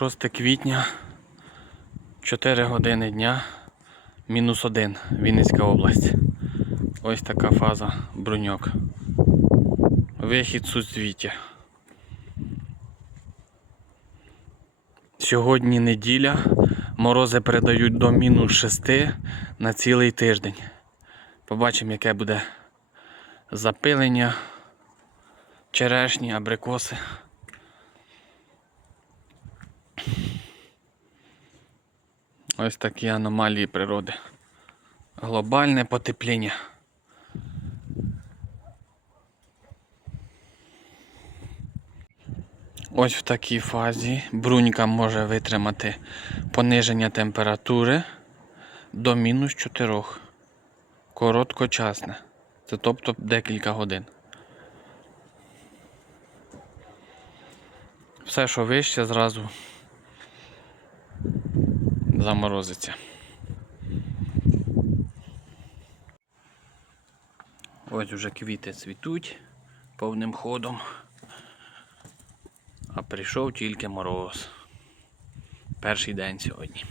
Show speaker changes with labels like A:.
A: 6 квітня, 4 години дня, мінус 1, Вінницька область. Ось така фаза бруньок. Вихід суцвіття. Сьогодні неділя. Морози передають до мінус 6 на цілий тиждень. Побачимо, яке буде запилення, черешні, абрикоси. Ось такі аномалії природи. Глобальне потепління. Ось в такій фазі брунька може витримати пониження температури до мінус 4. Короткочасне. Це тобто декілька годин. Все, що вище, зразу заморозиться. Ось уже квіти цвітуть повним ходом. А прийшов тільки мороз. Перший день сьогодні.